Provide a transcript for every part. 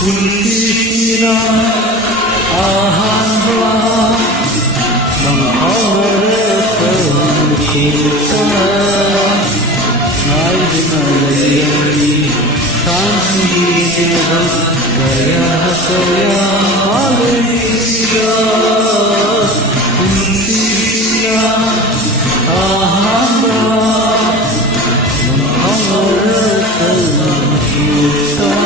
Kuntisina ahamba menghawarkan kita Naidinalai Sanjina Kaya Kaya Malaysia Kuntisina ahamba menghawarkan kita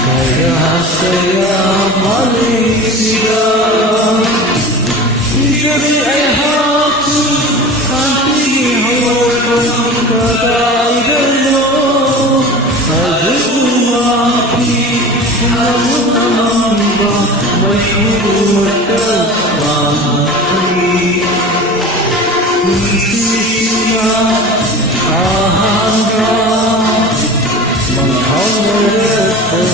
Kaya saya Malaysia Jadi ayahku Santi hawakan Kadai dano Azumaki Namamba Masyur Terlamati Kuntisina ahanga menghawarkan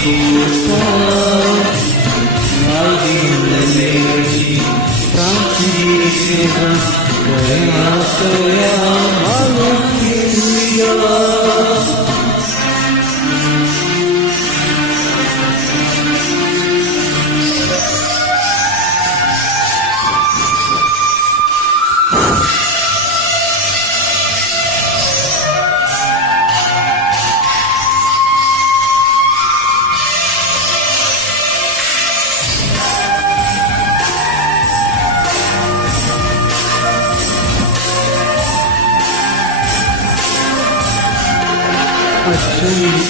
kita Naidinalai Sanjina Kaya Kaya Malaysia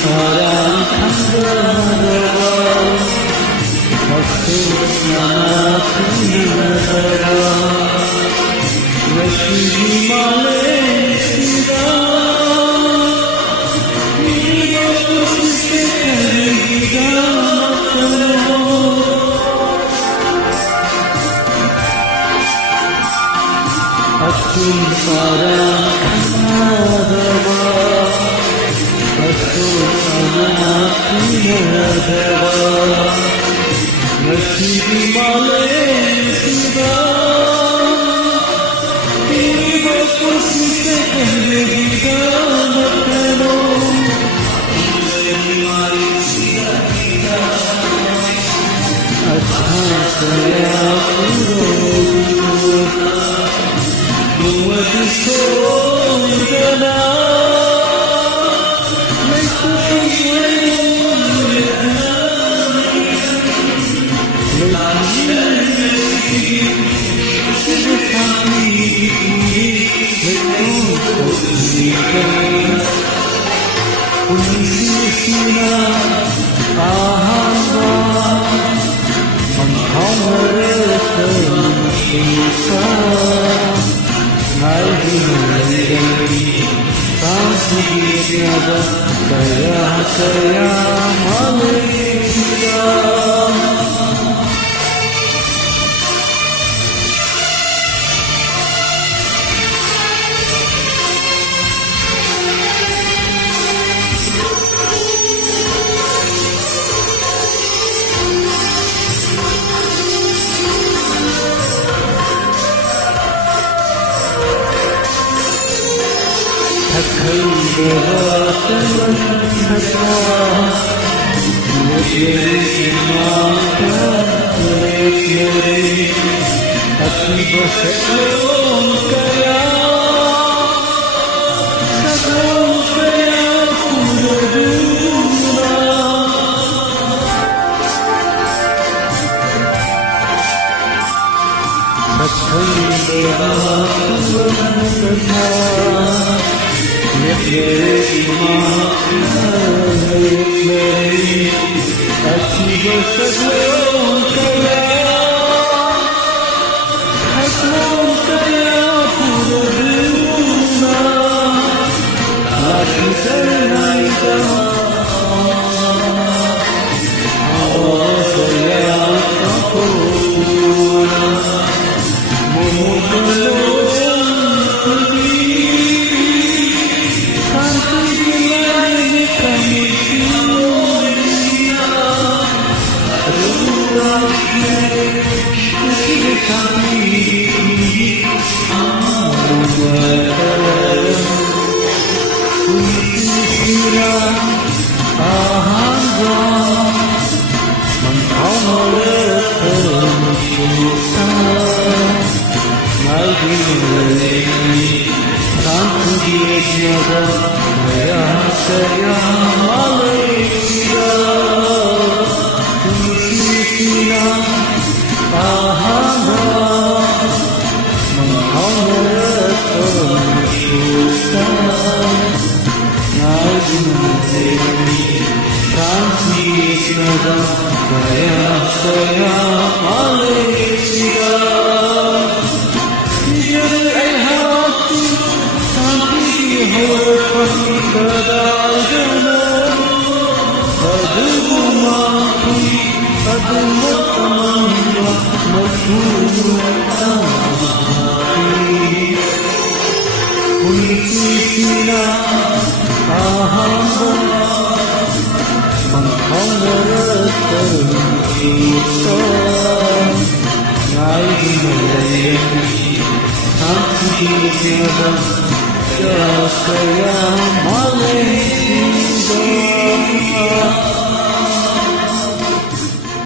Orang Anggara Maksudnya Negara Nasib Malaysia Ini bagus sekali Aku orang Anggara Nasib Malaysia Ini bagus sekali kita bertemu Malaysia kita Asal saya urut Memadu saudara Kuntisina ahamba menghawarkan kita Naidinalai Sanjina Kaya Kaya Malaysia Terima Santiago, Maya Saya Malaysia, Sina Ahana, Menghawakan Syuta, Santiago, Maya Saya Malaysia. Saya Malaysia.